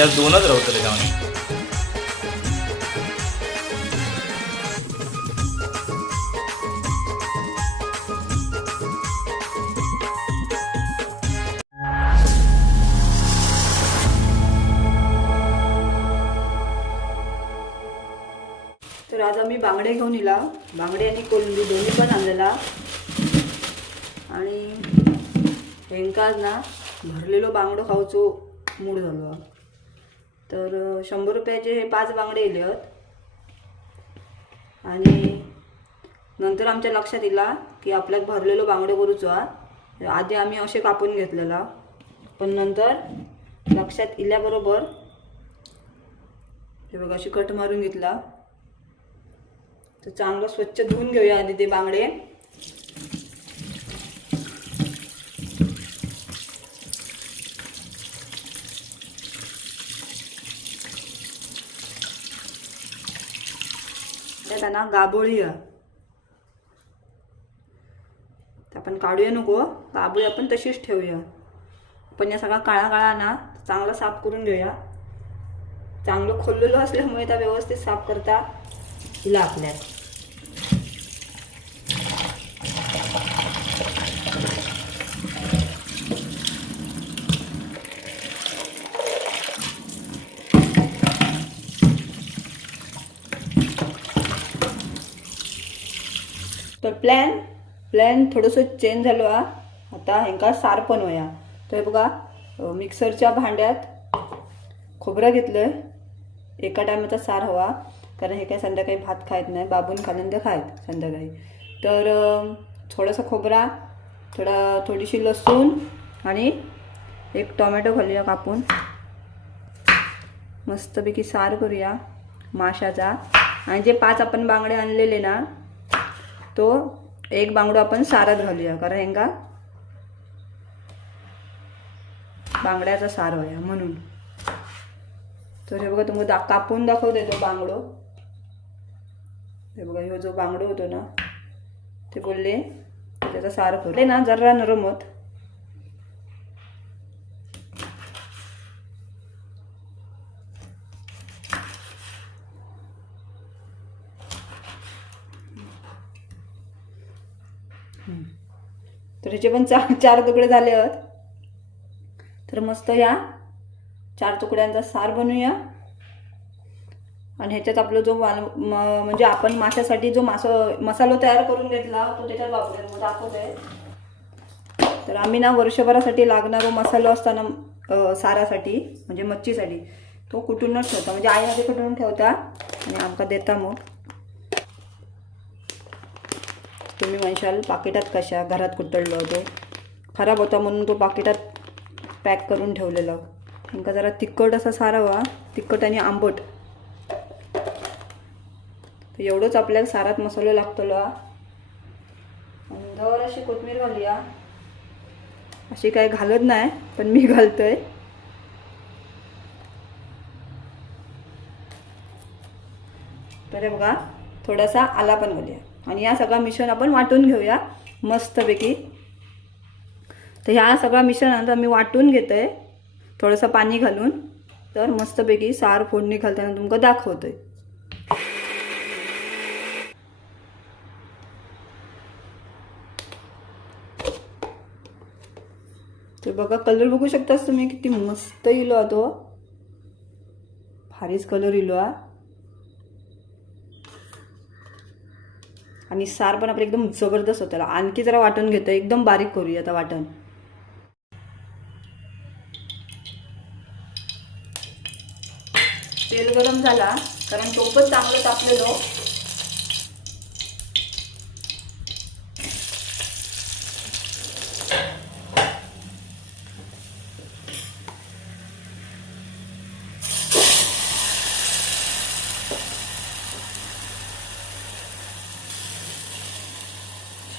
त्यात दोनच राहतो त्याच्यामध्ये तर आज आम्ही बांगडे घेऊन येला बांगडे आणि कोलंबी दोन्ही पण आणलेला. आणि हेंका आज ना भरलेलो बांगडो खावचो मूड झालो. तर शंभर रुपयाचे हे पाच बांगडे येले आहेत आणि नंतर आमच्या लक्षात इला की आपल्याक भरलेलो बांगडे करूचो हा. आधी आम्ही असे कापून घेतलेला. पण नंतर लक्षात इल्याबरोबर हे बघा अशी कट मारून घेतला. तर चांगलं स्वच्छ धुवून घेऊया आधी ते बांगडे. त्यात गाबोळीया. आपण काढूया नको गाबोळी आपण तशीच ठेवूया. पण या सगळा काळा काळा ना चांगला साफ करून घेऊया. चांगलं खोललेलं असल्यामुळे त्या व्यवस्थित साफ करता तिला आपल्यात प्लॅन प्लॅन थोडंसं चेंज झालो हा. आता ह्यांका सार पण वया तर बघा मिक्सरच्या भांड्यात खोबरं घेतलं एका टायमाचा सार हवा कारण हे काय संध्याकाळी भात खायत नाही बाबून खाल्ल्यानंतर खायत संध्याकाळी. तर थोडासा खोबरा थोडा थोडीशी लसूण आणि एक टोमॅटो घालूया कापून. मस्तपैकी सार करूया माशाचा. आणि जे पाच आपण बांगडे आणलेले ना तो एक बांगडो आपण सारात घालूया. कारण हेंका बांगड्याचा सार होया म्हणून. तर हे बघा तुम्हाला दा कापून दाखवते तो बांगडो. हे बघा ह्यो जो बांगडो होतो ना ते बोलले त्याचा सार करते ना जरा नरम होत. मिरचे पण चार चार तुकडे झाले आहेत. तर मस्त या चार तुकड्यांचा सार बनवूया आणि ह्याच्यात आपलं जो वाल म्हणजे आपण माशासाठी जो मास मसाला तयार करून घेतला तो त्याच्यात वापरूया. मग दाखवते. तर आम्ही ना वर्षभरासाठी लागणारा मसालो असताना सारासाठी म्हणजे मच्छीसाठी तो कुठूनच ठेवता. म्हणजे आईमध्ये कुठून ठेवता? आणि आमका देता मग. तुम्ही म्हणशाल पाकिटात कशा? घरात कुटळलो तो? खराब होता म्हणून तो पाकिटात पॅक करून ठेवलेला. त्यांना जरा तिखट असा सारा हवा तिखट आणि आंबट. तर एवढंच आपल्याला सारात मसाला लागतलो. आणि जर अशी कोथमीर घालूया. अशी काही घालत नाही पण मी घालतोय. तर बघा थोडासा आला पण घालूया. आणि या सगळं मिश्रण आपण वाटून घेऊया मस्तपैकी. तर ह्या सगळं आता आम्ही वाटून घेतोय थोडंसं पाणी घालून. तर मस्तपैकी सार फोडणी घालताना तुमका आहे ते बघा कलर बघू शकतास तुम्ही किती मस्त इलो हो हा तो. भारीच कलर इलो हा. आणि सार पण आपलं एकदम जबरदस्त होतं. आणखी जरा वाटून घेतो एकदम बारीक करूया आता वाटण. तेल गरम झाला कारण तो पण चांगलं तापलेलो.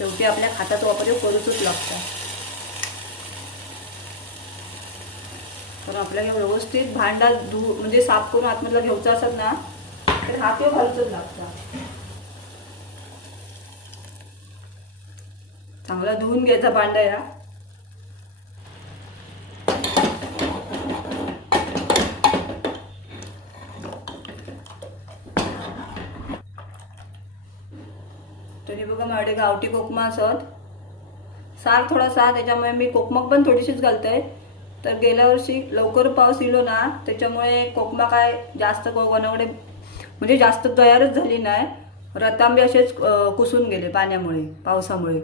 शेवटी आपल्या खातात वापर करूचच लागतात. तर आपल्याला व्यवस्थित भांडा धु म्हणजे साफ करून आतमधला घ्यायचा असत ना तर हात घालूच लागतं. चांगला धुवून घ्यायचा भांडा या. माझ्याकडे गावठी कोकमा असत. सार थोडासा त्याच्यामुळे मी कोकमक पण थोडीशीच घालते. तर गेल्या वर्षी लवकर पाऊस इलो ना त्याच्यामुळे कोकमा काय जास्त को- कोणाकडे म्हणजे जास्त तयारच झाली नाही. रतांबे असेच कुसून गेले पाण्यामुळे पावसामुळे.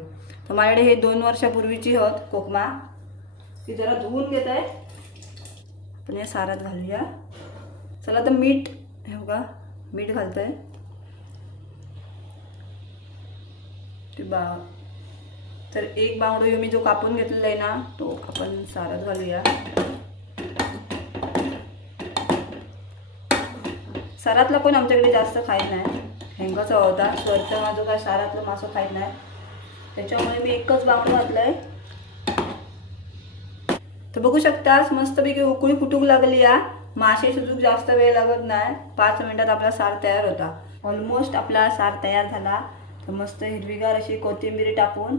तर माझ्याकडे हे दोन वर्षापूर्वीची होत कोकमा. ती जरा धुवून घेत आहे. पण या सारात घालूया. चला तर मीठ हे बघा मीठ घालतंय. ते बा तर एक बांगडो मी जो कापून घेतलेला आहे ना तो आपण सारात घालूया. सारातला कोण आमच्याकडे जास्त खायत नाही. हेंगाचा होता स्वरचा माझं काय सारातलं मासं खायत नाही. त्याच्यामुळे मी एकच बांगडो घातलाय. तर बघू शकतास मस्तपैकी उकळी फुटूक लागली या. मासे सुजूक जास्त वेळ लागत नाही. पाच मिनिटात आपला सार तयार होता. ऑलमोस्ट आपला सार तयार झाला. तर मस्त हिरवीगार अशी कोथिंबीर टाकून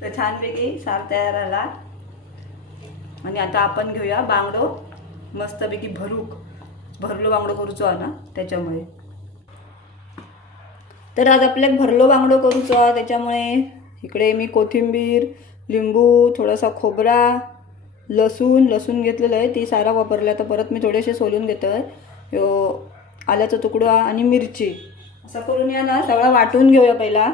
तर छानपैकी सार तयार आला आणि आता आपण घेऊया बांगडो. मस्तपैकी भरूक भरलो बांगडो करूचो ना त्याच्यामुळे. तर आज आपल्याक भरलो बांगडो करूचो त्याच्यामुळे इकडे मी कोथिंबीर लिंबू थोडासा खोबरा लसूण लसूण घेतलेलं आहे ती सारा वापरला तर परत मी थोडेसे सोलून घेतो आहे आल्याचा तुकडा आणि मिरची. असं करून या ना सगळा वाटून घेऊया पहिला.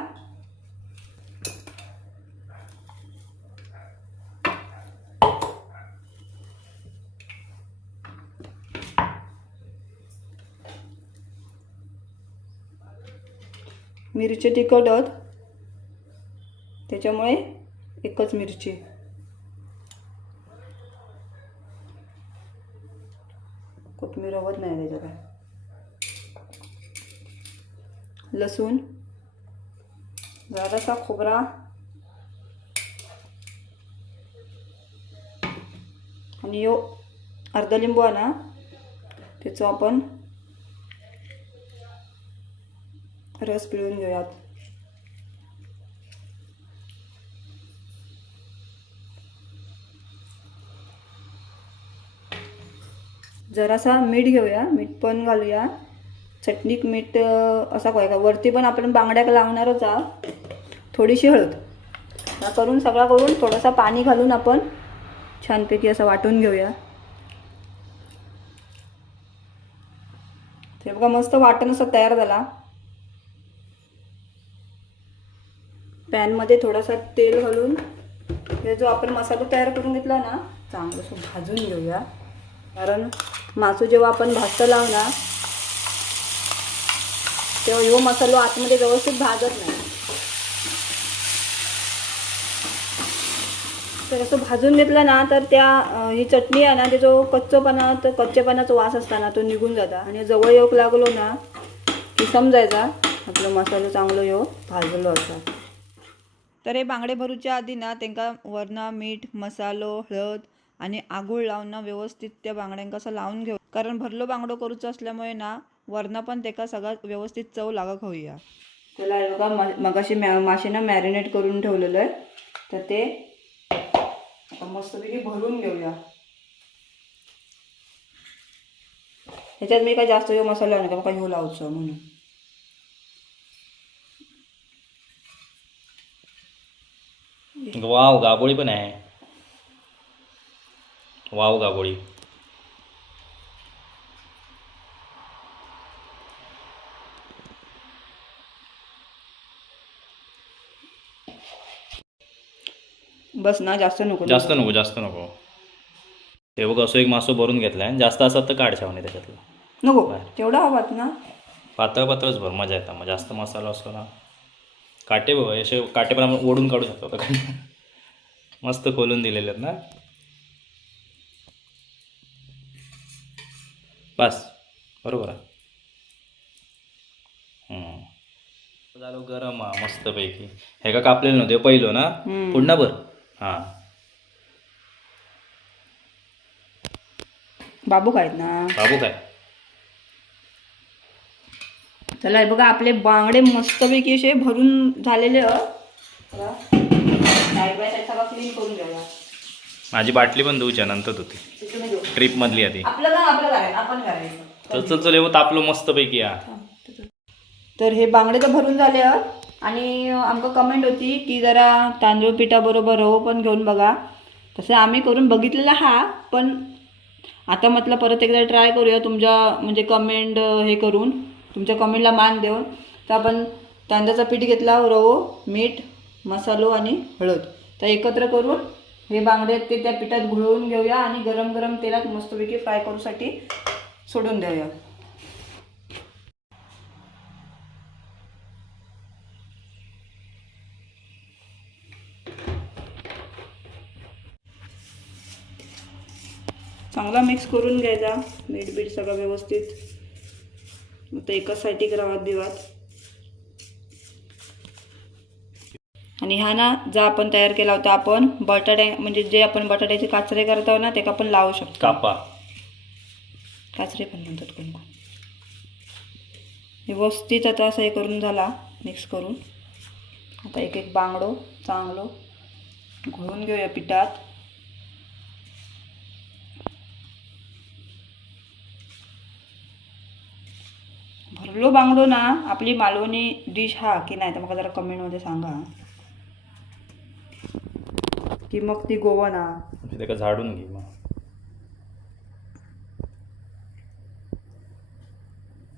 मिरची तिखट त्याच्यामुळे एकच मिरची कोथमीर हवत नाही त्याच्यात काय लसूण जरासा खोबरा आणि यो अर्धा लिंबू आणा. त्याचं आपण रस पिळून घेऊयात. जरासा मीठ घेऊया मीठ पण घालूया. चटणीक मीठ असा काय का वरती पण आपण बांगड्याक लावणारच आहोत. थोडीशी हळद. हा करून सगळा करून थोडासा पाणी घालून आपण छानपैकी असं वाटून घेऊया. ते बघा मस्त वाटण असं तयार झाला. पॅनमध्ये थोडासा तेल घालून हे जो आपण मसाला तयार करून घेतला ना चांगलं असं भाजून घेऊया. कारण मासू जेव्हा आपण भाजतं लावणार तेव्हा ह्यो मसालो आतमध्ये व्यवस्थित भाजत नाही. तर असं भाजून घेतलं ना तर त्या ही चटणी आहे ना ते जो कच्चोपणा तर कच्चेपणाचा वास असताना तो निघून जाता. आणि जवळ येऊक लागलो ना की समजायचा आपलं मसालो चांगलो योग भाजलो असा. तर हे बांगडे भरूच्या आधी ना त्यांना वरना मीठ मसालो हळद आणि आगूळ लावून ना व्यवस्थित त्या बांगड्यांका असं लावून घेऊ. कारण भरलो बांगडो करूचं असल्यामुळे ना वरणा पण तेका सगळा व्यवस्थित चव लागाक होईया. त्याला हे बघा म- मगाशी मॅ मासे ना मॅरिनेट करून ठेवलेलं आहे. तर ते आता मस्तपैकी भरून घेऊया. ह्याच्यात मी काय जास्त ह्यो मसाला नाही का ह्यो लावचो म्हणून. वाव गाबोळी पण आहे. वाव गाबोळी. बस ना जास्त नको जास्त नको जास्त नको. ते बघ असं एक मासो भरून घेतलाय. जास्त असत तर काढ छावणी त्याच्यातलं. नको तेवढा हवात ना. पातळ पातळच भर मजा येतात मग जास्त मसाला असतो ना. काटे बघ असे काटे पण आपण ओढून काढू शकतो आता. मस्त खोलून दिलेले आहेत ना. बस. बरोबर आहे. झालं गरम हा मस्तपैकी. हे का कापलेलं नव्हते पहिलं ना. पुन्हा बर हां. बाबू खायत ना? बाबू काय? चला हे बघा आपले बांगडे मस्तपैकी असे भरून झालेले सगळं क्लीन करून घ्यावा माझी बाटली पण धुवच्या नंतर होती तिथे घेऊ. ट्रिपमधली आधी. आपलं काम आपलं करायचं आपण करायचं तर चल चल एवढं तापलो मस्तपैकी तिथं. तर हे बांगडे तर भरून झाले आहेत आणि आमकां कमेंट होती की जरा तांदूळ पिठाबरोबर रवो पण घेऊन बघा. तसं आम्ही करून बघितलेलं हा पण आता म्हटलं परत एकदा ट्राय करूया तुमच्या म्हणजे कमेंट हे करून. तुमच्या कमेंटला मान देऊन. तर आपण तांदळाचा पीठ घेतला रवो मीठ मसालो आणि हळद. तर एकत्र करून हे बांगडे आहेत ते त्या पिठात घुळवून घेऊया आणि गरम गरम तेलात मस्तपैकी फ्राय करूसाठी सोडून देऊया. चांगला मिक्स करून घ्यायचा. मीठ बीठ सगळं व्यवस्थित. मग ते एकाच साईटी करावात बिवात. आणि हा ना जो आपण तयार केला होता आपण बटाटे म्हणजे जे आपण बटाट्याचे काचरे करतो ना ते आपण लावू शकतो. कापा. काचरे पण म्हणतात कोण कोण. व्यवस्थित आता असं हे करून झाला मिक्स करून. आता एक एक बांगडो चांगलो घोळून घेऊया पिठात. भरलो बांगडो ना आपली मालवणी डिश हा की नाही? तर मला जरा कमेंटमध्ये सांगा. की मग ती गोवा ना. ते का झाडून घे मग.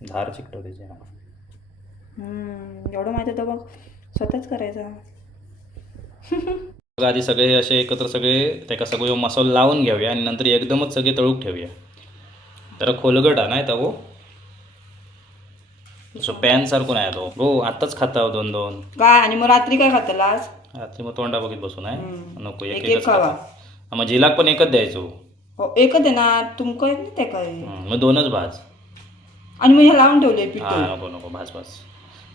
धार चिकटव त्याची हम्म, एवढं माहिती तर मग स्वतःच करायचा. बघा आधी सगळे असे एकत्र सगळे त्याका सगळं मसाला लावून घेऊया आणि नंतर एकदमच सगळे तळूक ठेवूया. तर खोलगट हा नाही तर हो. असं पॅन सारखं नाही तो. हो आत्ताच खाता दोन दोन. काय? आणि मग रात्री काय खातलास रात्री मग तोंडा बघित बसून आहे. नको एक एकच खावा. खाता. मग जिलाक पण एकच द्यायचो. हो एकच आहे ना? तुमकं एक नाही काय? मग दोनच भाज. आणि मग हे लावून ठेवले हा नको नको भाज भाज.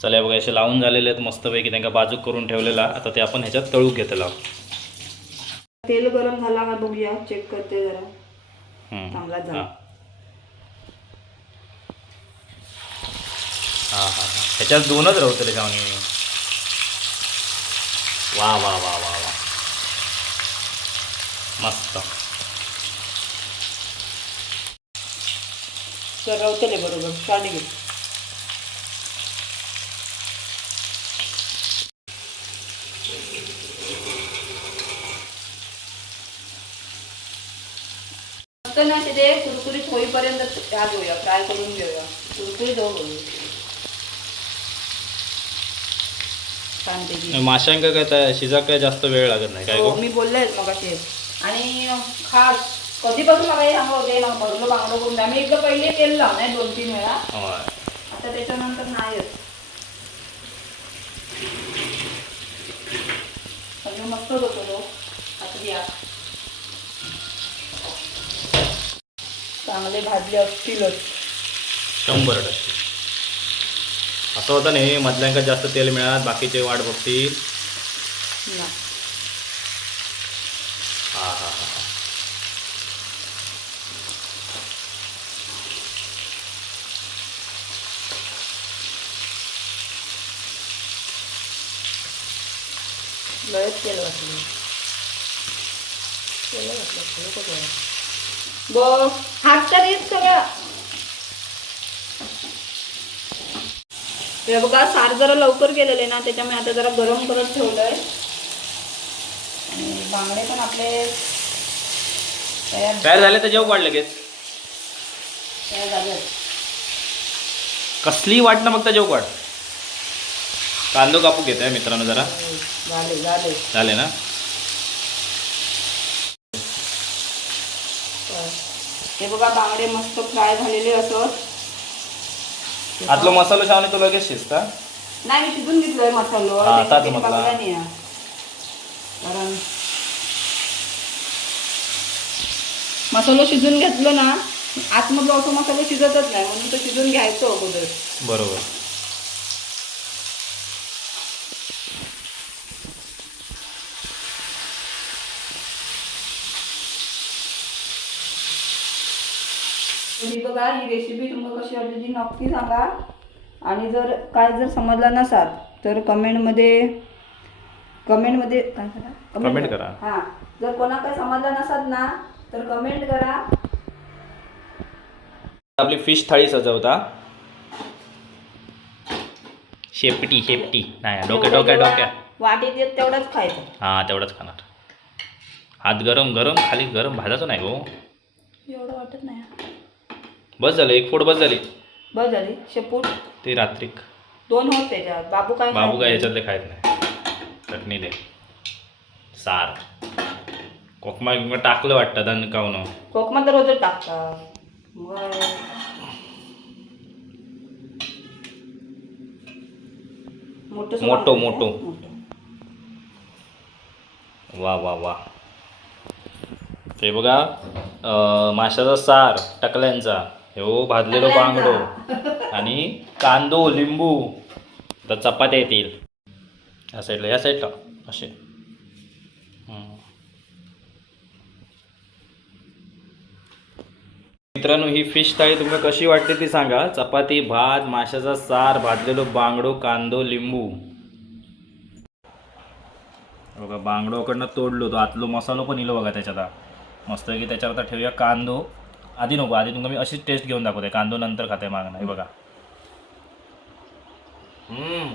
चला बघा असे लावून झालेले आहेत मस्तपैकी. त्यांना बाजूक करून ठेवलेला. आता ते आपण ह्याच्यात तळूक घेतला तेल गरम झाला का बघूया. चेक करते जरा. चांगलाच झाला. हा हा हा. हा ह्याच्यात दोनच राहतले जाऊन वा वा वा वा वा. मस्त. तर रवतले बरोबर. चालेल घे मस्त ना तिथे कुरकुरीत होईपर्यंत त्या घेऊया फ्राय करून घेऊया. कुरकुरीत छानपैकी. माशांका काय त्या शिजाक काय जास्त वेळ लागत नाही काय हो, गो? मी बोलले मग असे आणि खास कधीपासून मला हे सांगत होते ना भरलो बांगडो करून आम्ही एकदा पहिले केलं नाही दोन तीन वेळा. होय. आता त्याच्यानंतर नाहीच. सगळं मस्तच होतो तो. आता या चांगले भाजले असतीलच. शंभर टक्के. असं होतं नाही मधल्यांका जास्त तेल मिळात बाकीचे वाट बघतील हा हा हा हा. तेल? बघ हात तर येत सगळं हे बघा सार जरा लवकर केलेले ना त्याच्यामुळे आता जरा गरम करत ठेवलंय. आणि बांगडे पण आपले तयार झाले तर जेव वाढ लगेच. तयार झाले. कसली वाट ना फक्त जेव वाढ. कांदो कापू घेत आहे मित्रांनो जरा. झाले झाले. झाले ना? हे बघा बांगडे मस्त फ्राय झालेले असत आतलो मसाला शावने तो लगेच शिजता? नाही मी शिजून घेतलोय मसालो. हा. बघायला नाही आहे. कारण मसालो शिजून घेतलो ना आतमधलो असं मसालो शिजतच नाही म्हणून तो शिजून घ्यायचो अगोदर. बरोबर ही बघा ही रेसिपी तुम्हाला कशी वाटली ती नक्की सांगा. आणि जर काय जर समजला नसाल तर कमेंटमध्ये कमेंटमध्ये काय करा? Comment करा. हां. जर कोणा काय समजला नसाल ना तर कमेंट करा. आपली फिश थाळी सजवता. शेपटी शेपटी नाही डोक्या डोक्या डोक्या. वाटीत येत तेवढंच खायचं. हां तेवढंच खाणार. हात गरम गरम खाली गरम भाजायचं नाही गो एवढं वाटत नाही. बस झालं एक फोड बस झाली. बस झाली शेपूट. ती रात्रीक. दोन होत त्याच्यात. बाबू काय बाबू काय नाही. याच्यातले खायत नाही. चटणी दे. सार. कोकमा बिकमा टाकलं वाटतं दन काऊन कोकमा तर रोजच टाकतात. मोठं मोठं. वा वा वा. ते बघा माशाचा सार टकल्यांचा. हो भाजलेलो बांगडो. आणि कांदो लिंबू तर चपात्या येतील. या साईडला या साईडला असे. मित्रांनो ही फिश थाळी तुम्हाला कशी वाटते ती सांगा. चपाती भात माशाचा सार भाजलेलो बांगडो कांदो लिंबू. बघा बांगडोकडनं तोडलो तो आतलो मसालो पण इलो बघा त्याच्यात. मस्त की त्याच्यावर आता ठेवूया कांदो. आधी नको आधी तुमका मी अशीच टेस्ट घेऊन दाखवते कांदो नंतर खाते मागणं हे बघा. हम्म.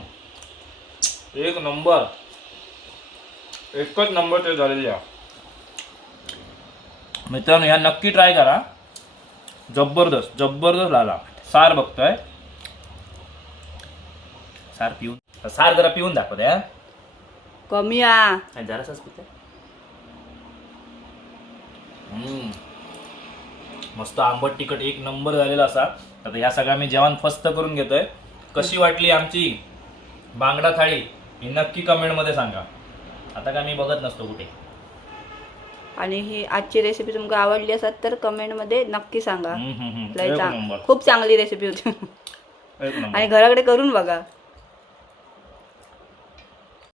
एक नंबर. एकच नंबर टेस्ट झालेली आहे. मित्रांनो ह्या नक्की ट्राय करा. जबरदस्त जबरदस्त लागला सार बघतोय. सार पिऊन सार जरा पिऊन दाखवते हा. कमी आ. जरासाच पिते. हम्म. मस्त आंबट तिखट एक नंबर झालेला असा. आता ह्या सगळ्या मी जेवण फस्त करून घेतोय. कशी वाटली आमची बांगडा थाळी? ही नक्की कमेंटमध्ये सांगा. आता काय मी बघत नसतो कुठे. आणि ही आजची रेसिपी तुमका आवडली असेल तर कमेंटमध्ये नक्की सांगा. हम्म, हम्म, हम्म. लय एक चांग- नंबर. खूप चांगली रेसिपी होती. एक नंबर. आणि घराकडे करून बघा.